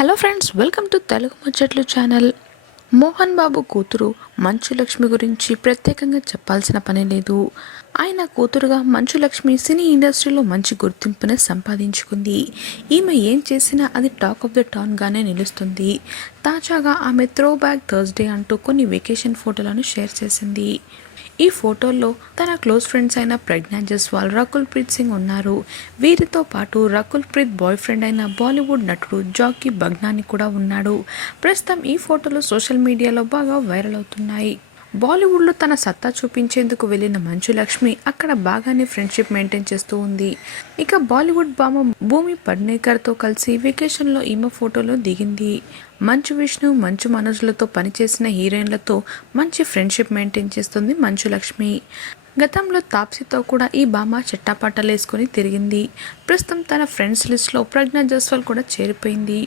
Hello friends, welcome to Telugu ముచ్చట్లు channel. Mohan Babu కూతురు మంచు లక్ష్మి గురించి ప్రత్యేకంగా చెప్పాల్సిన పని లేదు. ఆయన కూతురుగా మంచు లక్ష్మి సినీ ఇండస్ట్రీలో మంచి గుర్తింపుని సంపాదించుకుంది. ఈమె ఏం చేసినా అది టాక్ ఆఫ్ ద టౌన్గానే నిలుస్తుంది. తాజాగా ఆమె త్రో బ్యాక్ థర్స్డే అంటూ కొన్ని వెకేషన్ ఫోటోలను షేర్ చేసింది. ఈ ఫోటోల్లో తన క్లోజ్ ఫ్రెండ్స్ అయిన ప్రజ్ఞా జస్వాల్, రకుల్ ప్రీత్ సింగ్ ఉన్నారు. వీరితో పాటు రకుల్ ప్రీత్ బాయ్ ఫ్రెండ్ అయిన బాలీవుడ్ నటుడు జాకీ బగ్నాని కూడా ఉన్నాడు. ప్రస్తుతం ఈ ఫోటోలు సోషల్ మీడియాలో బాగా వైరల్ అవుతున్నాయి. బాలీవుడ్లో తన సత్తా చూపించేందుకు వెళ్ళిన మంచు లక్ష్మి అక్కడ బాగానే ఫ్రెండ్షిప్ మెయింటైన్ చేస్తూ ఉంది. ఇక బాలీవుడ్ భామ భూమి పడ్నేకర్తో కలిసి వెకేషన్లో ఈమె ఫోటోలు దిగింది. మంచు విష్ణు, మంచు మనోజ్లతో పనిచేసిన హీరోయిన్లతో మంచి ఫ్రెండ్షిప్ మెయింటైన్ చేస్తుంది మంచు లక్ష్మి. గతంలో తాప్సీతో కూడా ఈ భామ చెట్టాపట్టాలేసుకొని తిరిగింది. ప్రస్తుతం తన ఫ్రెండ్స్ లిస్ట్లో ప్రజ్ఞా జస్వాల్ కూడా చేరిపోయింది.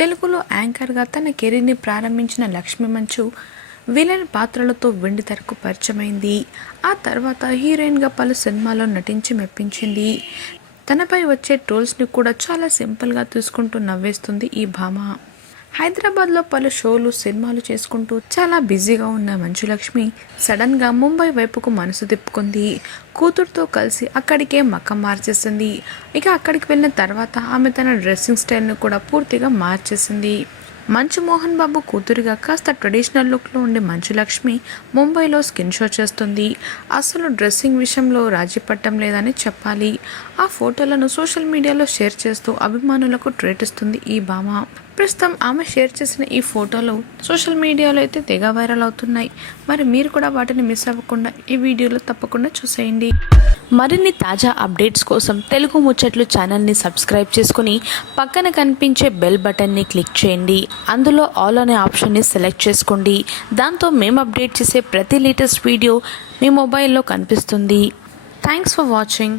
తెలుగులో యాంకర్గా తన కెరీర్ని ప్రారంభించిన లక్ష్మి మంచు విలన్ పాత్రలతో వెండితెరకు పరిచయమైంది. ఆ తర్వాత హీరోయిన్గా పలు సినిమాల్లో నటించి మెప్పించింది. తనపై వచ్చే ట్రోల్స్ని కూడా చాలా సింపుల్గా తీసుకుంటూ నవ్వేస్తుంది ఈ భామ. హైదరాబాద్లో పలు షోలు, సినిమాలు చేసుకుంటూ చాలా బిజీగా ఉన్న మంచు లక్ష్మి సడన్గా ముంబై వైపుకు మనసు తిప్పుకుంది. కూతురుతో కలిసి అక్కడికే మక్కం మార్చేసింది. ఇక అక్కడికి వెళ్ళిన తర్వాత ఆమె తన డ్రెస్సింగ్ స్టైల్ని కూడా పూర్తిగా మార్చేసింది. మంచు మోహన్ బాబు కూతురిగా కాస్త ట్రెడిషనల్ లుక్లో ఉండే మంచు లక్ష్మి ముంబైలో స్కిన్ షో చేస్తుంది. అసలు డ్రెస్సింగ్ విషయంలో రాజీ పట్టం లేదని చెప్పాలి. ఆ ఫోటోలను సోషల్ మీడియాలో షేర్ చేస్తూ అభిమానులకు ట్రీట్ ఇస్తుంది ఈ భామ. ప్రస్తుతం ఆమె షేర్ చేసిన ఈ ఫోటోలు సోషల్ మీడియాలో అయితే తెగ వైరల్ అవుతున్నాయి. మరి మీరు కూడా వాటిని మిస్ అవ్వకుండా ఈ వీడియోలో తప్పకుండా చూసేయండి. మరిన్ని తాజా అప్డేట్స్ కోసం తెలుగు ముచ్చట్లు ఛానల్ని సబ్స్క్రైబ్ చేసుకుని పక్కన కనిపించే బెల్ బటన్ని క్లిక్ చేయండి. అందులో ఆల్ అనే ఆప్షన్ని సెలెక్ట్ చేసుకోండి. దాంతో మేము అప్డేట్ చేసే ప్రతి లేటెస్ట్ వీడియో మీ మొబైల్లో కనిపిస్తుంది. Thanks for watching.